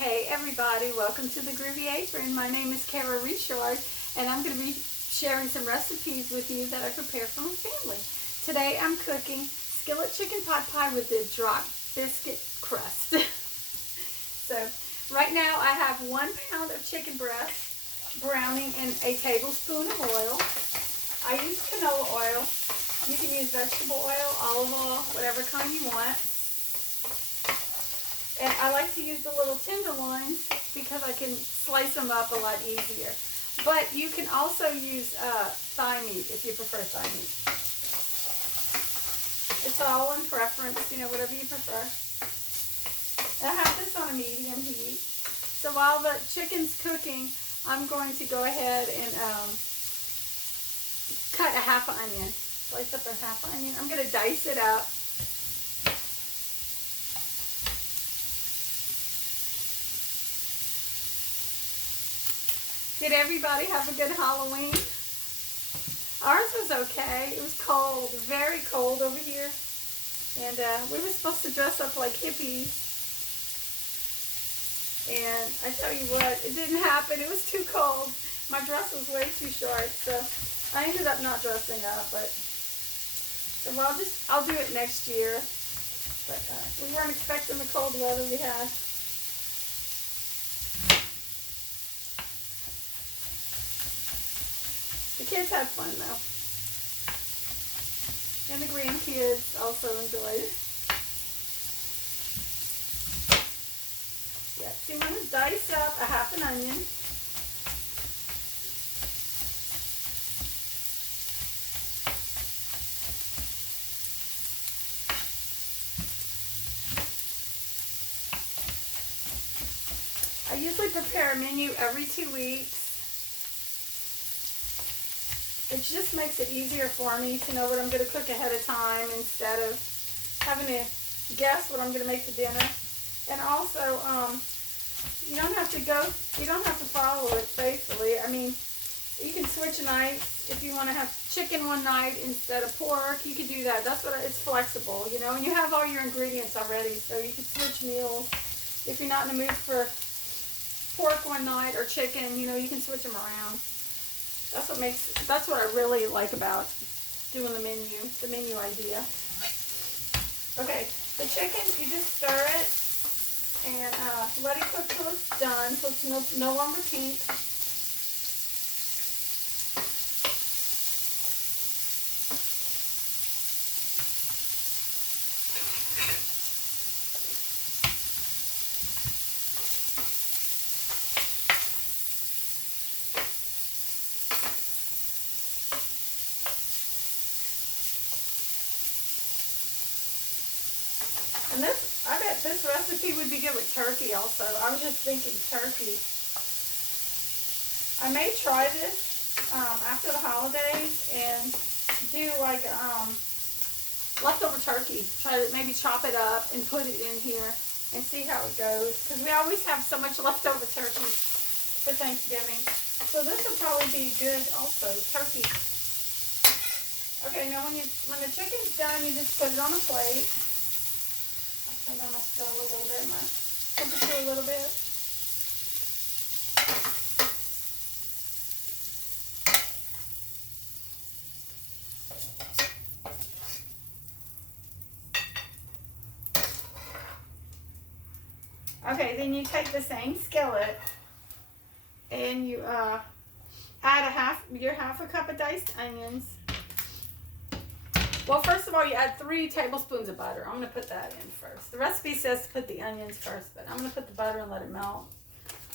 Hey everybody, welcome to the Groovy Apron. My name is Kara Richard, and I'm going to be sharing some recipes with you that I prepare for my family. Today I'm cooking skillet chicken pot pie with the drop biscuit crust. So right now I have 1 pound of chicken breast browning in a tablespoon of oil. I use canola oil. You can use vegetable oil, olive oil, whatever kind you want. And I like to use the little tenderloins because I can slice them up a lot easier. But you can also use thigh meat if you prefer thigh meat. It's all in preference, whatever you prefer. And I have this on a medium heat. So while the chicken's cooking, I'm going to go ahead and cut a half an onion. Slice up a half an onion. I'm going to dice it up. Did everybody have a good Halloween? Ours was okay. It was cold, very cold over here. And we were supposed to dress up like hippies. And I tell you what, it didn't happen. It was too cold. My dress was way too short, so I ended up not dressing up. But so I'll do it next year. But we weren't expecting the cold weather we had. The kids had fun though. And the grandkids also enjoyed it. Yeah, so you want to dice up a half an onion. I usually prepare a menu every 2 weeks. It just makes it easier for me to know what I'm going to cook ahead of time instead of having to guess what I'm going to make for dinner. And also, you don't have to follow it faithfully. I mean, you can switch nights. If you want to have chicken one night instead of pork, you can do that. It's flexible, and you have all your ingredients already, so you can switch meals. If you're not in the mood for pork one night or chicken, you can switch them around. That's what I really like about doing the menu idea. Okay, the chicken, you just stir it and let it cook till it's done, so it's no longer pink. And I bet this recipe would be good with turkey also. I was just thinking turkey. I may try this after the holidays and do like leftover turkey. Try to maybe chop it up and put it in here and see how it goes. Because we always have so much leftover turkey for Thanksgiving. So this will probably be good also, turkey. Okay, now when the chicken's done, you just put it on a plate. Turn down my stove a little bit, my temperature a little bit. Okay, then you take the same skillet and you add your half a cup of diced onions. Well, first of all, you add 3 tablespoons of butter. I'm going to put that in first. The recipe says to put the onions first, but I'm going to put the butter and let it melt.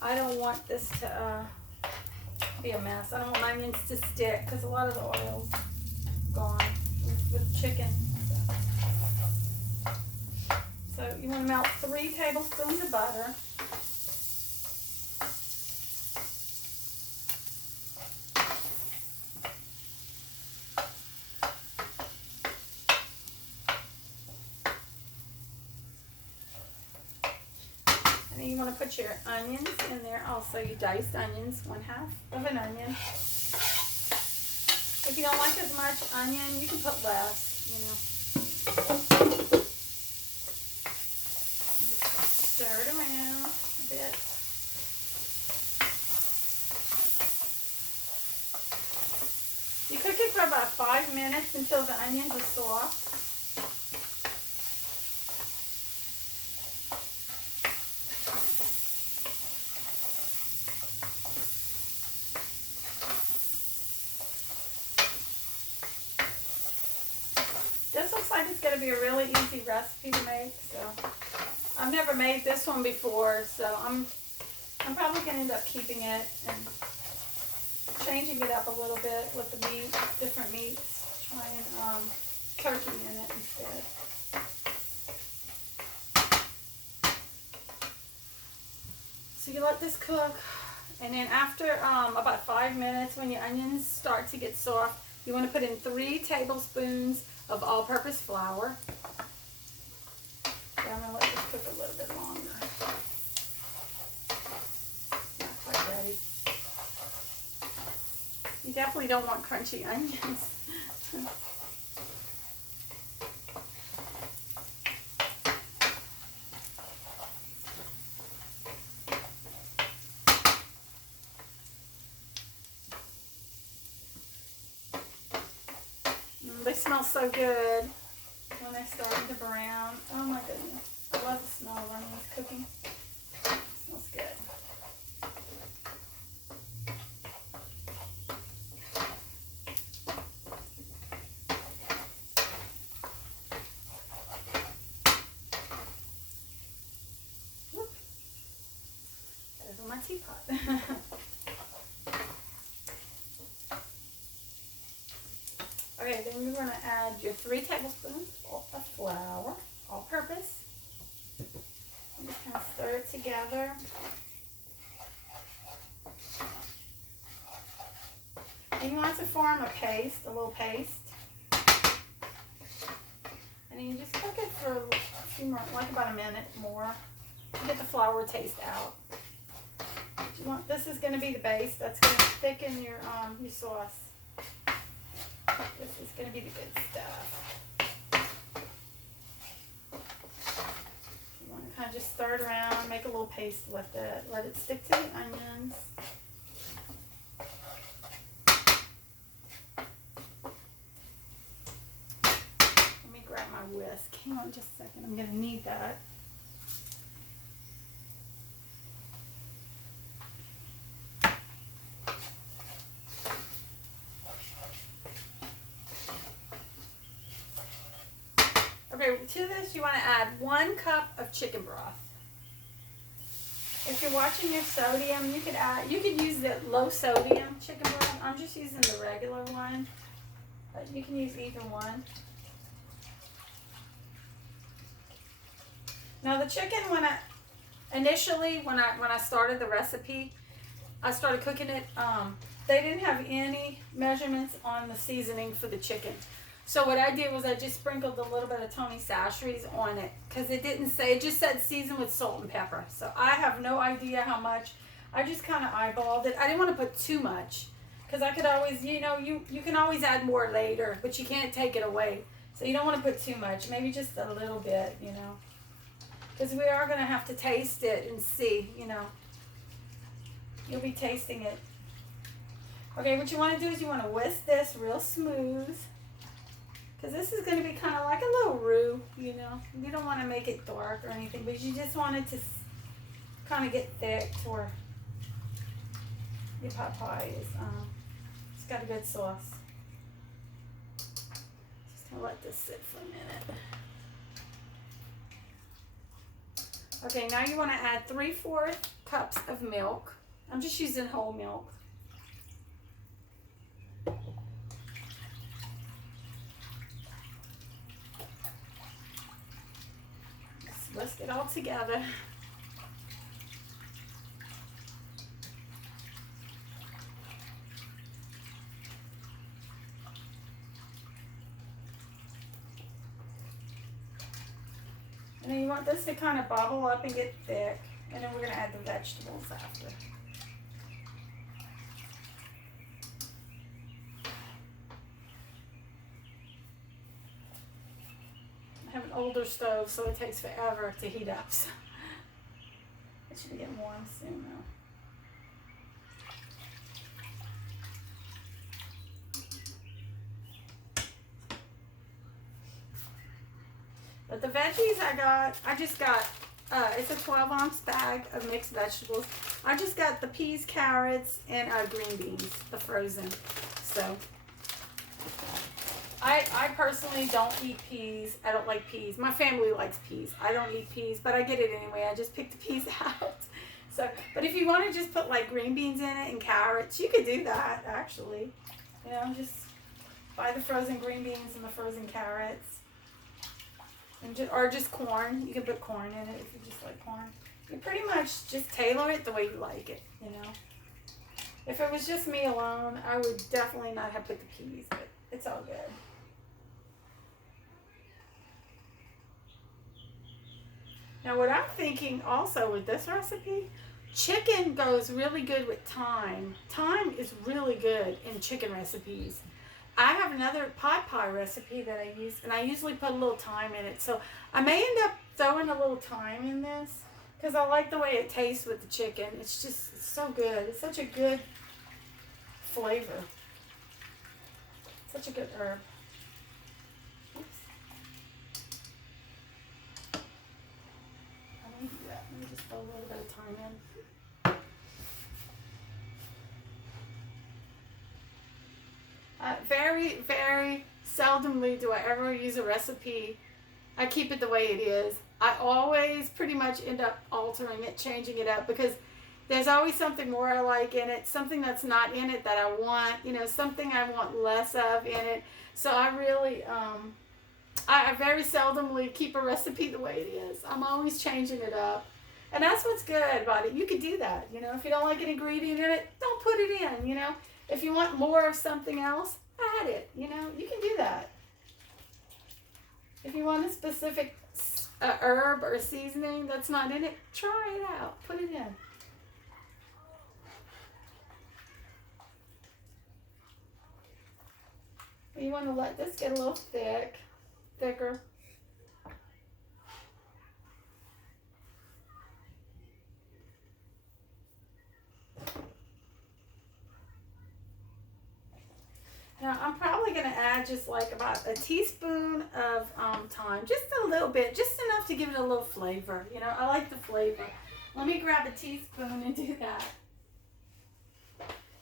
I don't want this to be a mess. I don't want my onions to stick because a lot of the oil's gone with chicken. So you want to melt 3 tablespoons of butter. And then you want to put your onions in there also. You diced onions, 1/2 of an onion. If you don't like as much onion, you can put less, Just stir it around a bit. minutes until the onions are soft. This looks like it's going to be a really easy recipe to make. So I've never made this one before, so I'm probably going to end up keeping it and changing it up a little bit with the meat, different meats, trying turkey in it instead. So you let this cook, and then after about 5 minutes, when your onions start to get soft, you want to put in 3 tablespoons of all-purpose flour. Okay, I'm going to let this cook a little bit longer. Not quite ready. You definitely don't want crunchy onions. They smell so good when they're starting to brown. Oh my goodness. I love the smell of onions cooking. It smells good. Whoop. There's my teapot. Okay, then you're going to add your 3 tablespoons of flour, all-purpose. And just kind of stir it together. And you want it to form a paste, a little paste. And then you just cook it for a few more, like about a minute more, to get the flour taste out. This is going to be the base. That's going to thicken your sauce. This is going to be the good stuff. You want to kind of just stir it around, make a little paste with it. Let it stick to the onions. Let me grab my whisk. Hang on just a second. I'm going to need that. Okay, to this you want to add 1 cup of chicken broth. If you're watching your sodium, you could use the low sodium chicken broth. I'm just using the regular one, but you can use either one. Now the chicken, when I started the recipe, I started cooking it. They didn't have any measurements on the seasoning for the chicken. So what I did was I just sprinkled a little bit of Tony Chachere's on it, because it didn't say, it just said season with salt and pepper. So I have no idea how much. I just kind of eyeballed it. I didn't want to put too much, because I could always, you can always add more later, but you can't take it away. So you don't want to put too much, maybe just a little bit, because we are going to have to taste it and see, You'll be tasting it. Okay, what you want to do is you want to whisk this real smooth. Because this is going to be kind of like a little roux, You don't want to make it dark or anything, but you just want it to kind of get thick to where your pot pie is, it's got a good sauce. Just going to let this sit for a minute. Okay, now you want to add 3/4 cups of milk. I'm just using whole milk. Whisk it all together. And then you want this to kind of bubble up and get thick. And then we're going to add the vegetables after. I have an older stove, so it takes forever to heat up. So it should be getting warm soon though. But the veggies I just got, it's a 12-ounce bag of mixed vegetables. I just got the peas, carrots, and green beans, the frozen. So, I personally don't eat peas. I don't like peas. My family likes peas. I don't eat peas, but I get it anyway. I just pick the peas out. So, but if you want to just put like green beans in it and carrots, you could do that actually. You know, just buy the frozen green beans and the frozen carrots. And or just corn. You can put corn in it if you just like corn. You pretty much just tailor it the way you like it, you know. If it was just me alone, I would definitely not have put the peas, but it's all good. Now what I'm thinking also with this recipe, chicken goes really good with thyme. Thyme is really good in chicken recipes. I have another pot pie recipe that I use, and I usually put a little thyme in it. So I may end up throwing a little thyme in this because I like the way it tastes with the chicken. It's just it's so good. It's such a good flavor. Such a good herb. Oops. Let me do that. Let me just throw a little bit of thyme in. Very, very seldomly do I ever use a recipe. I keep it the way it is. I always pretty much end up altering it, changing it up, because there's always something more I like in it, something that's not in it that I want, you know, something I want less of in it. So I really, I very seldomly keep a recipe the way it is. I'm always changing it up. And that's what's good about it. You could do that, you know. If you don't like an ingredient in it, don't put it in, you know. If you want more of something else, add it, you know. You can do that. If you want a specific herb or seasoning that's not in it, try it out. Put it in. You want to let this get a little thicker. Now I'm probably going to add just like about a teaspoon of thyme, just a little bit, just enough to give it a little flavor. You know, I like the flavor. Let me grab a teaspoon and do that.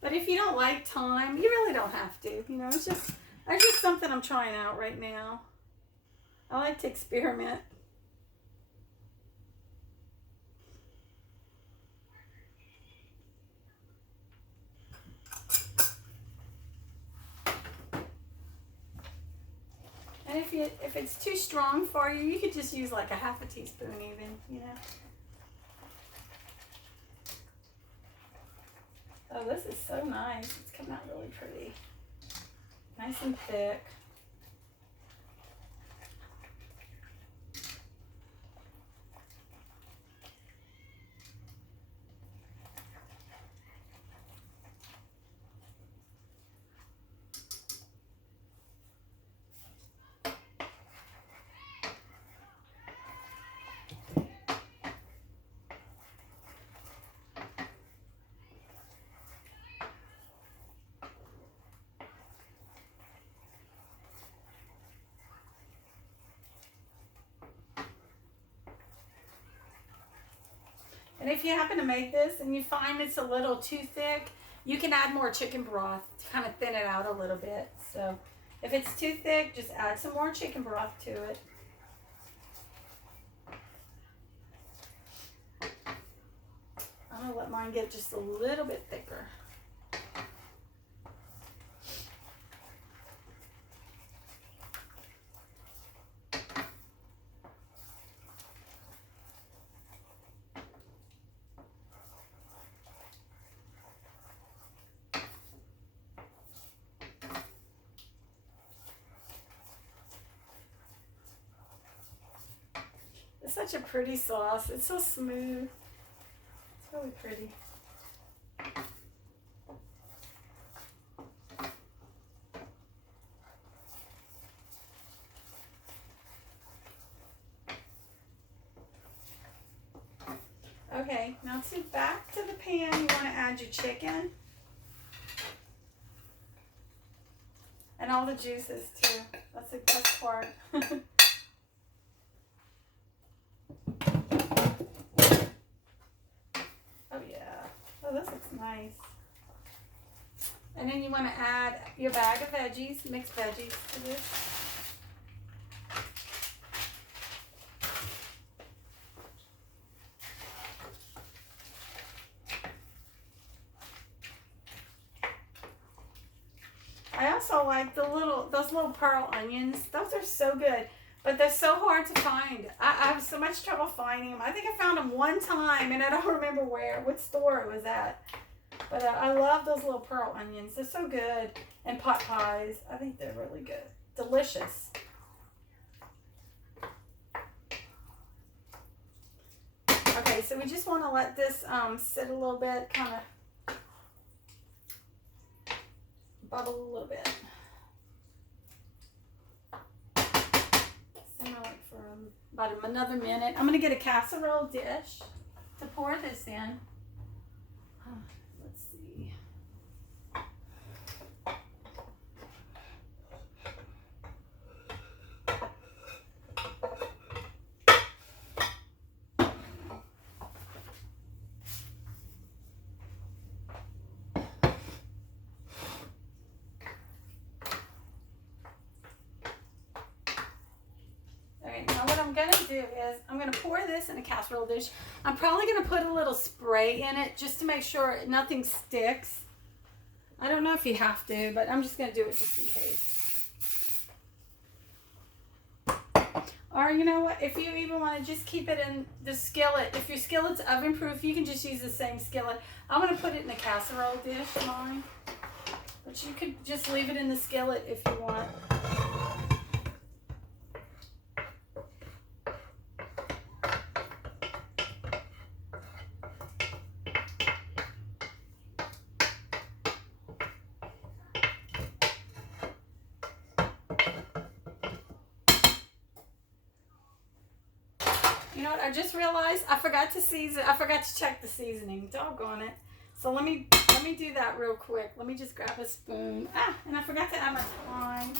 But if you don't like thyme, you really don't have to. You know, it's just something I'm trying out right now. I like to experiment. And if it's too strong for you, you could just use like a half a teaspoon even, you know. Oh, this is so nice. It's coming out really pretty. Nice and thick. And if you happen to make this and you find it's a little too thick, you can add more chicken broth to kind of thin it out a little bit. So if it's too thick, just add some more chicken broth to it. I'm going to let mine get just a little bit thicker. It's such a pretty sauce. It's so smooth. It's really pretty. Okay, now back to the pan, you want to add your chicken. And all the juices too. That's the best part. nice. And then you want to add your bag of veggies, mixed veggies to this. I also like those little pearl onions. Those are so good, but they're so hard to find. I have so much trouble finding them. I think I found them one time, and I don't remember what store it was at. But I love those little pearl onions. They're so good. And pot pies. I think they're really good. Delicious. Okay, so we just want to let this sit a little bit, kind of bubble a little bit. Simmer like for about another minute. I'm going to get a casserole dish to pour this in. Let's see. Going to do is I'm going to pour this in a casserole dish. I'm probably going to put a little spray in it just to make sure nothing sticks. I don't know if you have to, but I'm just going to do it just in case. Or you know what, if you even want to just keep it in the skillet, if your skillet's oven proof, you can just use the same skillet. I'm going to put it in a casserole dish, mine. But you could just leave it in the skillet if you want. You know what? I just realized I forgot to season. I forgot to check the seasoning. Doggone it. So let me do that real quick. Let me just grab a spoon. And I forgot to add my thyme.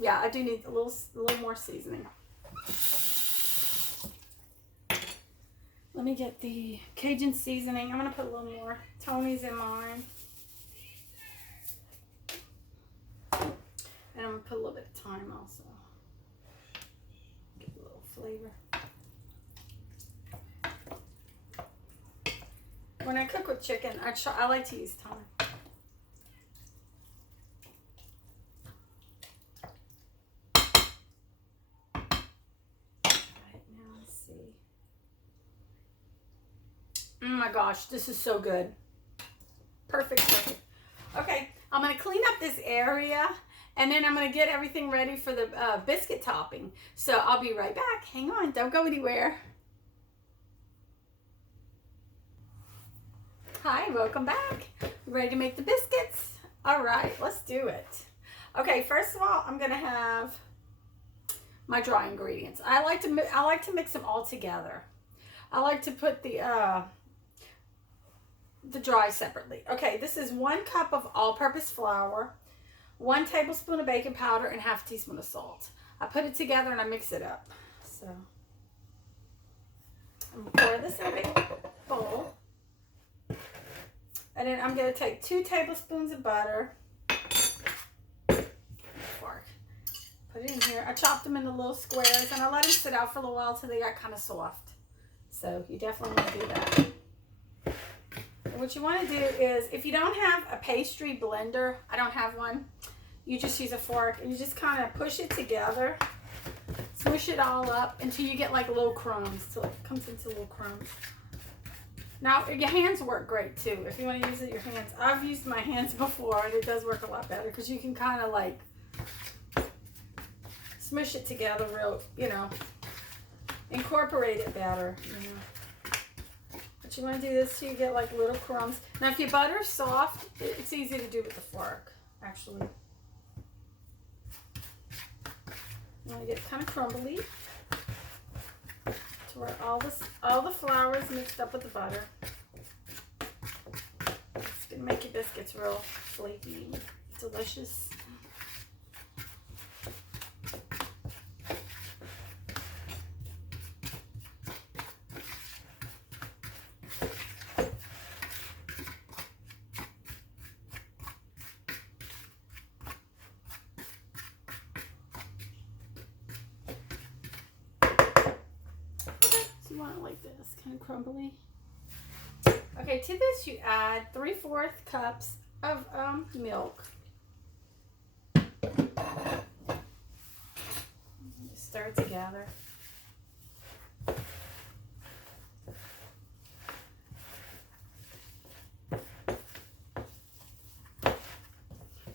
Yeah, I do need a little more seasoning. Let me get the Cajun seasoning. I'm gonna put a little more. Tony's in mine. And I'm going to put a little bit of thyme also. Get a little flavor. When I cook with chicken, I like to use thyme. Alright, now let's see. Oh my gosh, this is so good. Perfect. Okay, I'm going to clean up this area. And then I'm going to get everything ready for the biscuit topping. So I'll be right back. Hang on. Don't go anywhere. Hi, welcome back. Ready to make the biscuits? All right, let's do it. Okay, first of all, I'm going to have my dry ingredients. I like to mix them all together. I like to put the dry separately. Okay, this is 1 cup of all-purpose flour. 1 tablespoon of baking powder and ½ teaspoon of salt. I put it together and I mix it up. So I'm gonna pour this in a big bowl. And then I'm gonna take 2 tablespoons of butter. Fork. Put it in here. I chopped them into little squares and I let them sit out for a little while till they got kind of soft. So you definitely want to do that. And what you want to do is, if you don't have a pastry blender, I don't have one, you just use a fork and you just kind of push it together, smush it all up until you get like little crumbs, till it comes into little crumbs. Now, your hands work great too. If you want to use it, your hands. I've used my hands before and it does work a lot better because you can kind of like smush it together real, incorporate it better, But you want to do this so you get like little crumbs. Now, if your butter's soft, it's easy to do with the fork, actually. You want to get kind of crumbly to where all the flour is mixed up with the butter. It's going to make your biscuits real flaky, delicious. you want it like this, kind of crumbly. Okay, to this you add 3/4 cups of milk. Just stir it together.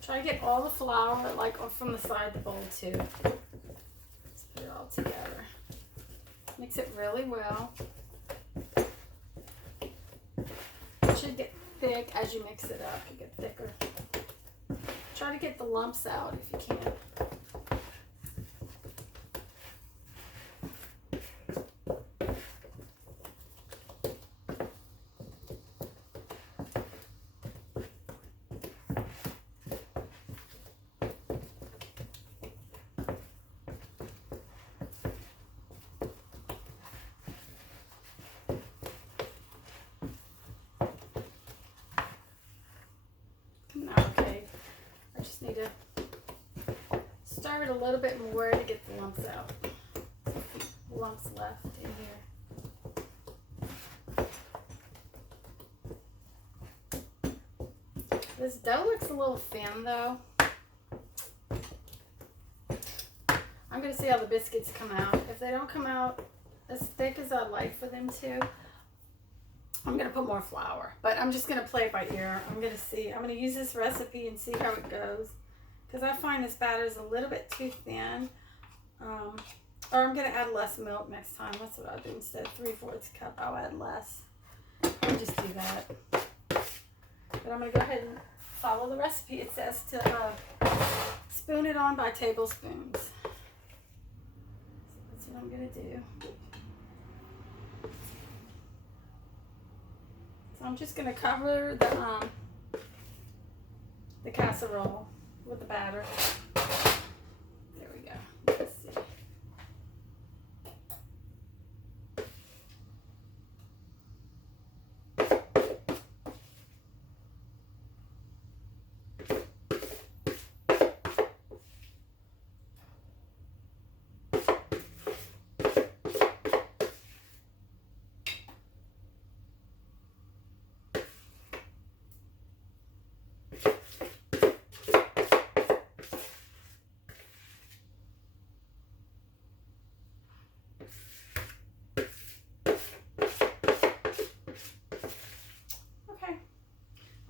Try to get all the flour like from the side of the bowl too. Let's put it all together. Mix it really well. It should get thick as you mix it up. You get thicker. Try to get the lumps out if you can. Okay, I just need to stir it a little bit more to get the lumps out. Lumps left in here. This dough looks a little thin though. I'm going to see how the biscuits come out. If they don't come out as thick as I'd like for them to, I'm going to put more flour, but I'm just going to play it by ear. I'm going to see. I'm going to use this recipe and see how it goes, because I find this batter is a little bit too thin. Or I'm going to add less milk next time. That's what I'll do. Instead of 3/4 cup, I'll add less. I'll just do that. But I'm going to go ahead and follow the recipe. It says to spoon it on by tablespoons. So that's what I'm going to do. So I'm just going to cover the casserole with the batter. There we go. Let's see.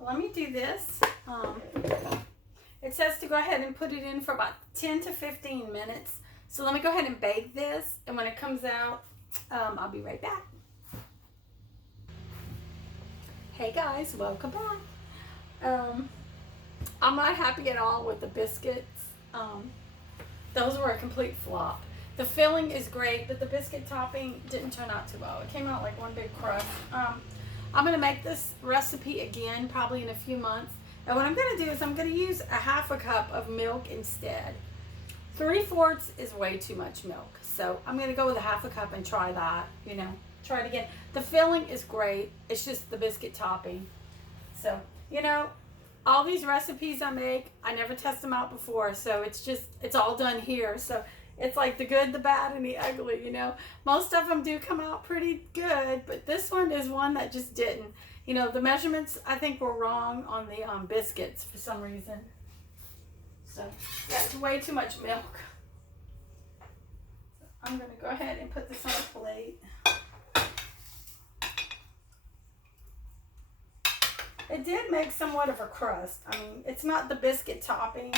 Let me do this. It says to go ahead and put it in for about 10 to 15 minutes. So let me go ahead and bake this, and when it comes out, I'll be right back. Hey guys, welcome back. I'm not happy at all with the biscuits. Those were a complete flop. The filling is great, but the biscuit topping didn't turn out too well. It came out like one big crust. I'm going to make this recipe again probably in a few months. And what I'm going to do is I'm going to use a 1/2 cup of milk instead. 3/4 is way too much milk. So I'm going to go with a 1/2 cup and try that, try it again. The filling is great. It's just the biscuit topping. So, all these recipes I make, I never test them out before. So it's all done here. So it's like the good, the bad, and the ugly, Most of them do come out pretty good, but this one is one that just didn't. The measurements, I think, were wrong on the biscuits for some reason. So, that's way too much milk. So I'm going to go ahead and put this on a plate. It did make somewhat of a crust. I mean, it's not the biscuit topping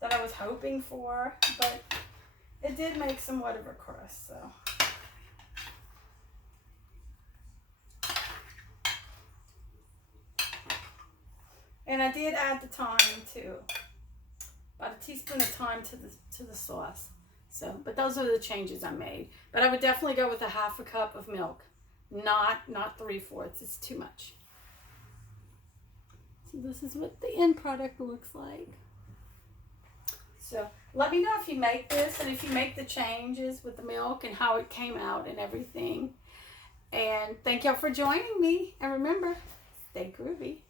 that I was hoping for, but it did make somewhat of a crust, so. And I did add the thyme too. About a teaspoon of thyme to the sauce. So, but those are the changes I made. But I would definitely go with a 1/2 cup of milk. Not 3/4. It's too much. So this is what the end product looks like. So let me know if you make this and if you make the changes with the milk and how it came out and everything. And thank y'all for joining me. And remember, stay groovy.